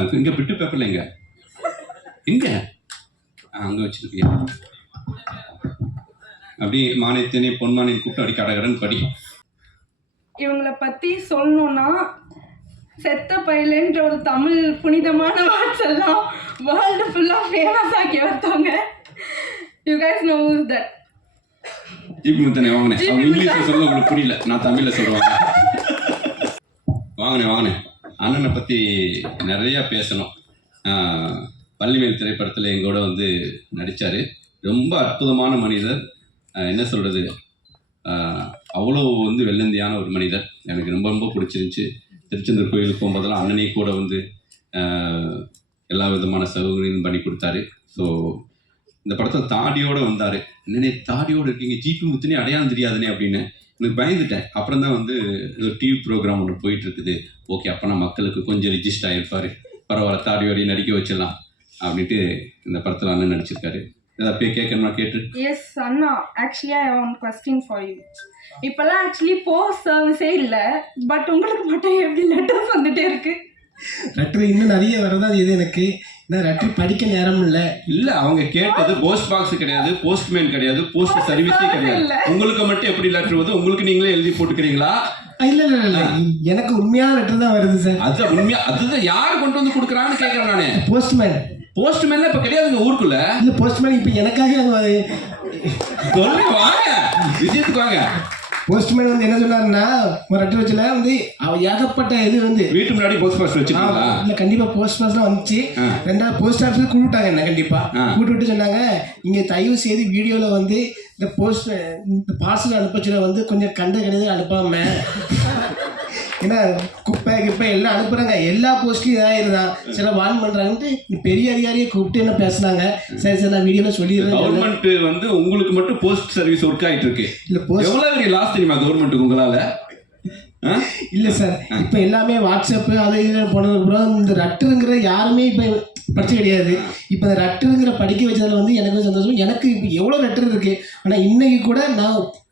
இருக்கு. இங்க பிட்டு பேப்பர்ல எங்க? எங்க அங்க வச்சிருக்கீங்க அப்படி மானியத்தினை பொன்மானியம் கூப்பிட்டு அப்படி கடகடன் படி. இவங்களை பற்றி சொல்லணும்னா செத்த பையலன்ற ஒரு தமிழ் புனிதமான வேர்ட்ஸ் எல்லாம் வேர்ல்டு ஃபுல்லாக ஃபேமஸ் ஆக்கி வந்தாங்க you guys no that GP முத்தனே வாங்கினேன். அவங்க. இங்கிலீஷ்ல சொல்ல உங்களுக்கு புரியல. நான் தமிழ்ல சொல்லுவேன் வாங்கினேன் வாங்கினேன் அண்ணனை பற்றி நிறையா பேசணும். பள்ளிமேல் திரைப்படத்தில் எங்கூட வந்து நடித்தார் ரொம்ப அற்புதமான மனிதர். என்ன சொல்கிறது அவ்வளோ வந்து வெள்ளந்தியான ஒரு மனிதர். எனக்கு ரொம்ப ரொம்ப பிடிச்சிருந்துச்சி. திருச்செந்தூர் கோயிலுக்கு போகும்போதெல்லாம் அண்ணனே கூட வந்து எல்லா விதமான சௌகரியங்களும் பண்ணி கொடுத்தாரு. ஸோ இந்த படத்தில் தாடியோடு வந்தார். என்னனே தாடியோடு இருக்கீங்க. ஜிபி முத்துனே அடையாளம் தெரியாதுனே அப்படின்னு எனக்கு பயந்துட்டேன். அப்புறம் தான் வந்து ஒரு டிவி ப்ரோக்ராம் ஒன்று போயிட்டு இருக்குது ஓகே அப்போ நான் மக்களுக்கு கொஞ்சம் ரிஜிஸ்ட் ஆகிருப்பார் பரவாயில்ல தாடியோடையும் நடிக்க வச்சிடலாம் அப்படின்ட்டு இந்த படத்தில் அண்ணன் நடிச்சிருக்காரு. ஏதாவது போய் கேட்கணுமா கேட்டு? Yes Anna actually I one question for you இப்போல்லாம் ஆக்சுவலி போஸ்ட் சர்வீஸே இல்லை பட் உங்களுக்கு மட்டும் எப்படி லெட்டர்ஸ் வந்துட்டே இருக்கு? லெட்டர் இன்னும் நிறைய வரதான் இது எனக்கு. நான் லெட்டர் படிக்க நேரம் இல்லை இல்லை அவங்க கேட்டது போஸ்ட் பாக்ஸ் கிடையாது போஸ்ட்மேன் கிடையாது போஸ்ட் சர்வீஸே கிடையாது. உங்களுக்கு மட்டும் எப்படி லெட்டர் வருது உங்களுக்கு நீங்களே எழுதி போட்டுக்கிறீங்களா? இல்லை இல்லை இல்லை எனக்கு உண்மையான லெட்டர் தான் வருது சார் அதுதான் உண்மையா அதுதான் யார் கொண்டு வந்து கொடுக்குறான்னு கேட்குறேன் நானே. போஸ்ட்மேன் போஸ்ட்மேன்லாம் இப்போ கிடையாதுங்க ஊருக்குள்ள. இல்லை போஸ்ட்மேன் இப்போ எனக்காக சொல்லி வாங்க. விஷயத்துக்கு வாங்க. போஸ்ட்மேன் வந்து என்ன சொன்னாருன்னா வச்சுல வந்து அவ ஏகப்பட்ட இது வந்து வீட்டு முன்னாடி போஸ்ட் பாக்ஸ் வச்சிருக்கீங்களா இல்ல கண்டிப்பா போஸ்ட் பாஸ்லாம் வந்துச்சு. ரெண்டாவது போஸ்ட் ஆஃபீஸ் கூப்பிட்டாங்க என்ன கண்டிப்பா ஆ. கூப்பிட்டு விட்டு சொன்னாங்க நீங்க தயவு செய்து வீடியோல வந்து இந்த போஸ்ட் இந்த பார்சல் அனுப்பச்சுல வந்து கொஞ்சம் கண்ட கிடையாது அனுப்பாம ஏன்னா குப்பை கிப்பை எல்லாம் அனுப்புறாங்க. எல்லா போஸ்ட்லயும் இதாயிருதான் சில வான் பண்றாங்கன்ட்டு பெரிய அதிகாரியை கூப்பிட்டு என்ன பேசுனாங்க? சரி சரி நான் வீடியோல சொல்லிடுறேன். கவர்மெண்ட் வந்து உங்களுக்கு மட்டும் போஸ்ட் சர்வீஸ் ஒர்க் ஆயிட்டு இருக்கு. இல்ல போஸ்ட் எவ்வளவு பெரிய லாஸ் தெரியுமா கவர்மெண்ட்டுக்கு உங்களால? இல்ல சார். இப்ப எல்லாமே வாட்ஸ்அப் அது இது போனதுக்கு அப்புறம் இந்த ரட்டுங்கிற யாருமே இப்ப படிச்சு கிடையாது. இப்ப இந்த ரட்டுங்கிற படிக்க வச்சதுல வந்து எனக்கு சந்தோஷம். எனக்கு இப்ப எவ்வளவு லெட்டர் இருக்கு? ஆனா இன்னைக்கு கூட நான்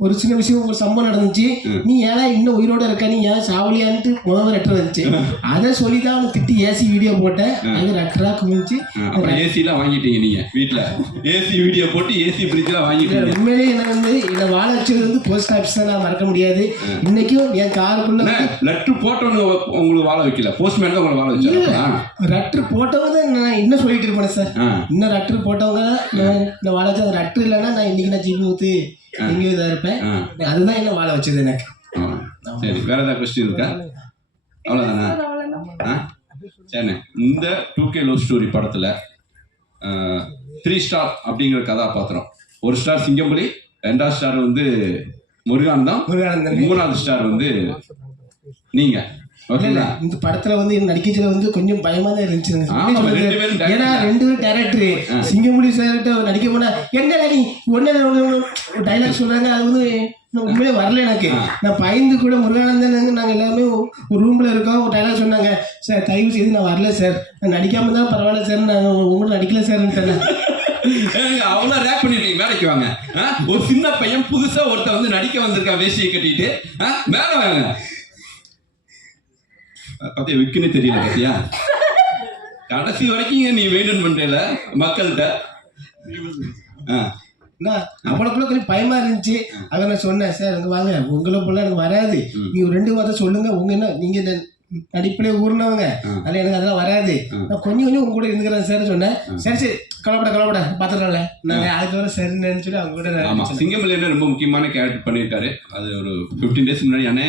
ஒரு சின்ன விஷயம் ஒரு சம்பவம் நடந்துச்சு. நீ ஏன்னா இன்னும் உயிரோட இருக்க? நீ ஏன் சாவலியான்ட்டு முதல்ல லெட்டர் வந்துச்சு அதை சொல்லி தான் அவனை திட்டி ஏசி வீடியோ போட்டேன். அது லெட்டரா குமிச்சு ஆ, அப்புறம் ஏசி எல்லாம் வாங்கிட்டீங்க நீங்க வீட்டுல ஏசி வீடியோ போட்டு ஏசி ஃப்ரிட்ஜ் எல்லாம் வாங்கிட்டீங்க. உண்மையிலேயே என்ன வந்து என்னை வாழ வச்சது வந்து போஸ்ட் ஆஃபீஸ் தான் நான் மறக்க முடியாது. இன்னைக்கும் என் காருக்குள்ள லெட்டர் போட்டவங்க உங்களுக்கு வாழ வைக்கல. போஸ்ட்மேன் தான் உங்களை வாழ வச்சாரா லெட்டர் போட்டவங்க தான் நான் இன்னும் சொல்லிட்டு இருப்பேன் சார். இன்னும் லெட்டர் போட்டவங்க நான் வாழ வச்ச லெட்டர் இல்லைன்னா நான் இன்னைக்கு நான் ஜிபி ஊத்து. எங்கேயோ இதாக இருப்பேன். ஆ. அதுதான் என்ன வாழ வச்சது எனக்கு. ஆ. சரி வேற ஏதாவது கொஸ்டின் இருக்கா? அவ்வளோதானா சரிண்ணே இந்த டூ கே லவ் ஸ்டோரி படத்தில் த்ரீ ஸ்டார் அப்படிங்கிற கதாபாத்திரம். ஒரு ஸ்டார் சிங்கம்புலி ரெண்டாவது ஸ்டார் வந்து முருகானந்தம் முருகானந்தன் மூணாவது ஸ்டார் வந்து நீங்க. இந்த படத்துல வந்து நடிக்கச்சில வந்து கொஞ்சம் பயமா தான் இருந்துச்சு. ஏன்னா ரெண்டு பேரும் டேரக்டர் சிங்கமுடி சார்கிட்ட நடிக்க போனா என்ன நடி ஒன்னு டைலாக் சொல்றாங்க அது வந்து உண்மையிலே வரல எனக்கு. நான் பயந்து கூட முருகானந்தன் நாங்க எல்லாமே ஒரு ரூம்ல இருக்கோம் ஒரு டைலாக் சொன்னாங்க. சார் தயவு செய்து நான் வரல சார் நான் நடிக்காம தான் பரவாயில்ல சார் நான் உங்களை நடிக்கல சார்ன்னு ஏங்க, அவ்வளோ ரேப் பண்ணிருக்கீங்க வேலைக்கு வாங்க? ஒரு சின்ன பையன் புதுசா ஒருத்தன் வந்து நடிக்க வந்திருக்கான் வேஷ்டியை கட்டிட்டு? மேல வாங்க. பாத்தியா விக்குன்னு தெரியல பாத்தியா? கடைசி வரைக்கும் நீ மெயின்டைன் பண்றல? மக்கள்கிட்ட? நான் கொஞ்சம் பயமா இருந்துச்சு. அதை நான் சொன்னேன் சார் அங்க வாங்க. உங்களை போல எனக்கு வராது. நீ ஒரு ரெண்டு வார்த்தை சொல்லுங்க. உங்க என்ன நீங்க இந்த நடிப்பிலே ஊர்னவங்க. அதனால எனக்கு அதெல்லாம் வராது. நான் கொஞ்சம் கொஞ்சம் உங்க கூட இருந்துக்கிறேன் சார் சொன்னேன். சரி சரி. கலப்பட கலப்பட. பாத்துக்கலாம்ல நாங்க அதுக்கப்புறம் சரின்னு சொல்லி அவங்க கூட நான் சிங்கமல்லியன்னு ரொம்ப முக்கியமான கேரக்டர் பண்ணியிருக்காரு? அது ஒரு ஃபிஃப்டீன் டேஸ் முன்னாடி அண்ணே.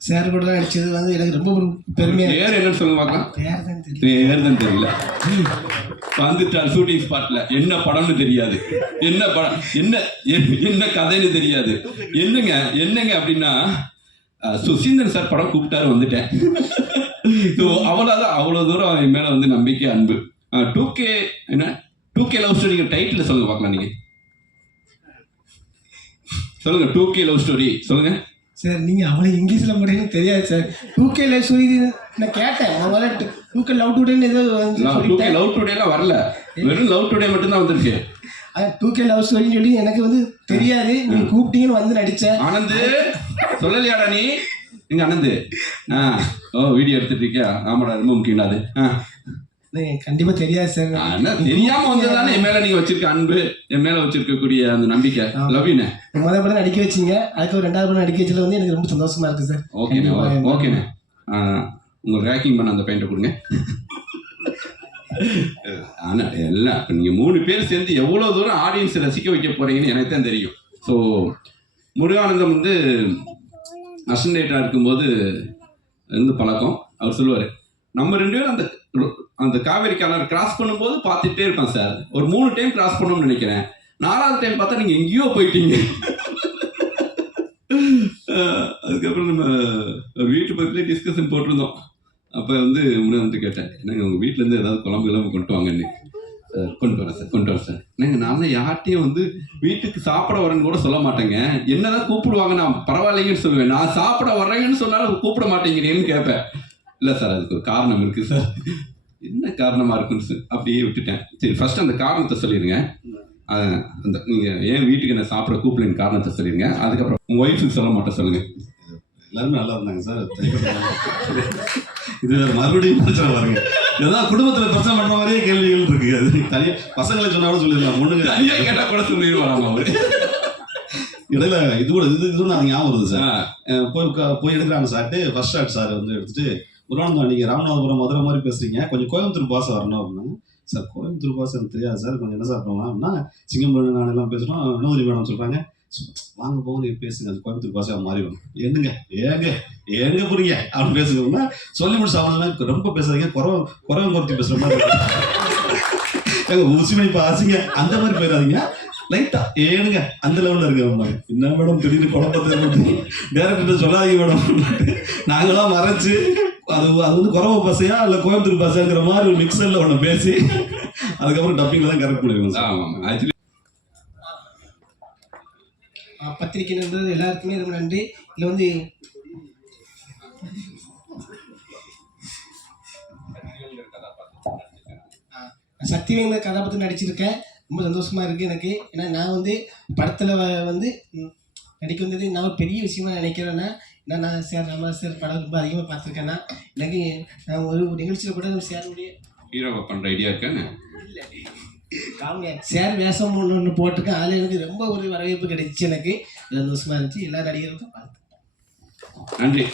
சார் கூட தான் நடிச்சது வந்து எனக்கு ரொம்ப பெருமையாக பேர் என்னன்னு சொல்லுங்க பார்க்கலாம். பேர் தான் தெரியும் பேர் தான் தெரியல வந்துட்டார் ஷூட்டிங் ஸ்பாட்ல என்ன படம்னு தெரியாது. என்ன படம் என்ன என்ன- கதைன்னு தெரியாது. என்னங்க என்னங்க அப்படின்னா சுசீந்திரன் சார் படம் கூப்பிட்டாரு வந்துட்டேன். ஸோ அவ்வளோதான் அவ்வளோ தூரம் என் மேலே வந்து நம்பிக்கை அன்பு. டூ கே என்ன? Two K love story title சொல்லுங்க பார்க்கலாம் நீங்க. சொல்லுங்க டூ கே லவ் ஸ்டோரி சொல்லுங்க. சார் நீங்கள் அவ்வளோ இங்கிலீஷில் முடியும்னு தெரியாது sir two K life story நான் கேட்டேன். முதல்ல டூ கே லவ் டுடேன்னு ஏதோ வந்து டூ கே சொல்லிட்டேன். லவ் டுடேலாம் வரல. வெறும் லவ் டுடே மட்டும்தான் வந்திருக்கு. டூ கே லவ் ஸ்டோரின்னு சொல்லி எனக்கு வந்து தெரியாது. நீங்கள் கூப்பிட்டீங்கன்னு வந்து நடித்தேன் ஆனந்து சொல்லலையாடா நீ? எங்க ஆனந்து? ஆ. ஓ வீடியோ எடுத்துட்டு இருக்கியா? ஆமாடா ரொம்ப முக்கியம்டா அது. ஆ. கண்டிப்பாக தெரியாது சார். தெரியாம வந்ததுதானே? என் மேல நீங்க வச்சிருக்க அன்பு என் மேல வச்சிருக்கக்கூடிய அந்த நம்பிக்கை. லவ் யூனே முதல் படம் நடிக்க வச்சீங்க அதுக்கு ஒரு ரெண்டாவது படம் நடிக்க வச்சதுல வந்து எனக்கு ரொம்ப சந்தோஷமா இருக்கு சார். ஓகேண்ணே கண்டிப்பா. ஓகேண்ணே உங்க ரேக்கிங் பண்ண அந்த பையன்ட்ட கொடுங்க. ஆனா எல்லாம் நீங்க மூணு பேர் சேர்ந்து எவ்வளவு தூரம் ஆடியன்ஸ் ரசிக்க வைக்க போறீங்கன்னு எனக்கு தான் தெரியும். ஸோ முருகானந்தம் வந்து அசன்டேட்டா இருக்கும்போது இருந்து பழக்கம். அவர் சொல்லுவாரு நம்ம ரெண்டு பேரும் அந்த அந்த காவேரி கிணறு கிராஸ் பண்ணும்போது பார்த்துட்டே இருப்பேன் சார் ஒரு மூணு டைம் கிராஸ் பண்ணணும்னு நினைக்கிறேன். நாலாவது டைம் பார்த்தா நீங்கள் எங்கேயோ போயிட்டீங்க. அதுக்கப்புறம் நம்ம வீட்டு பக்கத்துலேயே டிஸ்கஷன் போட்டிருந்தோம். அப்போ வந்து முன்னாடி வந்து கேட்டேன் என்னங்க உங்கள் வீட்டிலேருந்து ஏதாவது குழம்பு கிளம்பு கொண்டு வாங்கன்னு? கொண்டு வரேன் சார் கொண்டு வரேன் சார் என்னங்க நான் தான் யார்ட்டையும் வந்து வீட்டுக்கு சாப்பிட வரேன்னு கூட சொல்ல மாட்டேங்க. என்னதான் கூப்பிடுவாங்க நான் பரவாயில்லைங்கன்னு சொல்லுவேன். நான் சாப்பிட வர்றேங்கன்னு சொன்னாலும் கூப்பிட மாட்டேங்கிறேன்னு கேட்பேன். இல்லை சார் அதுக்கு ஒரு காரணம் இருக்குது சார். என்ன காரணமாக இருக்குன்னு சொல்லி அப்படியே விட்டுட்டேன். சரி ஃபர்ஸ்ட் அந்த காரணத்தை சொல்லிடுங்க அந்த நீங்கள் ஏன் வீட்டுக்கு என்ன சாப்பிட கூப்பிடலன்னு காரணத்தை சொல்லிடுங்க அதுக்கப்புறம் உங்கள் ஒய்ஃபுக்கு சொல்ல மாட்டேன் சொல்லுங்கள் எல்லாருமே நல்லா இருந்தாங்க சார். இது மறுபடியும் பிரச்சனை பாருங்க. ஏதாவது குடும்பத்துல பிரச்சனை பண்ற மாதிரியே கேள்விகள் இருக்கு. அது தனியா பசங்களை சொன்னாலும் சொல்லிடலாம். பொண்ணுங்க தனியாக கேட்டால் கூட சொல்லிடுவாங்க அவரு இடையில இது கூட இது இது ஞாபகம் வருது சார். போய் போய் எடுக்கிறாங்க சார்ட்டு. ஃபர்ஸ்ட் ஷாட் சார் வந்து எடுத்துட்டு முருகானந்தம் நீங்க ராமநாதபுரம் மதுரை மாதிரி பேசுறீங்க. கொஞ்சம் கோயம்புத்தூர் பாச வரணும் அப்படின்னா. சார் கோயம்புத்தூர் பாசம் எனக்கு தெரியாது சார். கொஞ்சம் என்ன சார் பண்ணலாம் அப்படின்னா சிங்கம்பரம் நான் எல்லாம் பேசுறோம். நோதிரி மேடம் சொல்றாங்க. "சு- வாங்க போங்க நீங்க பேசுங்க. அது கோயம்புத்தூர் பாசையா மாறிடும் என்னங்க? ஏங்க? ஏங்க புரியுங்க? அப்படின்னு பேசுங்கன்னா சொல்லி முடிச்சு அவனுங்க ரொம்ப பேசாதீங்க. குறவ குறவன் குறைச்சி பேசுற மாதிரி இருக்கு. ஏங்க உசிமணி பாசிங்க. அந்த மாதிரி போயிடாதீங்க. லைட்டா ஏனுங்க. அந்த லெவல்ல இருக்கு அவங்க என்ன மேடம் திடீர்னு குழப்பத்தை டேரக்டர் சொல்லாதீங்க மேடம் நாங்களாம் மறைச்சு அது அது வந்து குறவ பசையா இல்ல கோயம்புத்தூர் பசங்கிற மாதிரி ஒரு மிக்சர்ல ஒன்று பேசி அதுக்கப்புறம் டப்பிங்ல தான் கரெக்ட் பண்ணிடுவோம் ஆமாம் ஆக்சுவலி பத்திரிகை நண்பர்கள் எல்லாருக்குமே ரொம்ப நன்றி. இதில் வந்து சக்திவேங்க கதாபாத்திரம் நடிச்சிருக்கேன். ரொம்ப சந்தோஷமா இருக்கு எனக்கு. ஏன்னா நான் வந்து படத்தில் வந்து நடிக்க வந்தது நான் ஒரு பெரிய விஷயமா நினைக்கிறேன்னா நான் சார் ராமா சார் படம் ரொம்ப அதிகமாக பார்த்துருக்கேன்னா எனக்கு நான் ஒரு நிகழ்ச்சியில் கூட சாருடைய ஹீரோவை பண்ணுற ஐடியா இருக்கான்னு காமிங்க. சேர் வேஷம் ஒன்று ஒன்று போட்டிருக்கேன் அதில் எனக்கு ரொம்ப ஒரு வரவேற்பு கிடைச்சிச்சு எனக்கு. சந்தோஷமா இருந்துச்சு. எல்லா நடிகருக்கும் வாழ்த்து. நன்றி.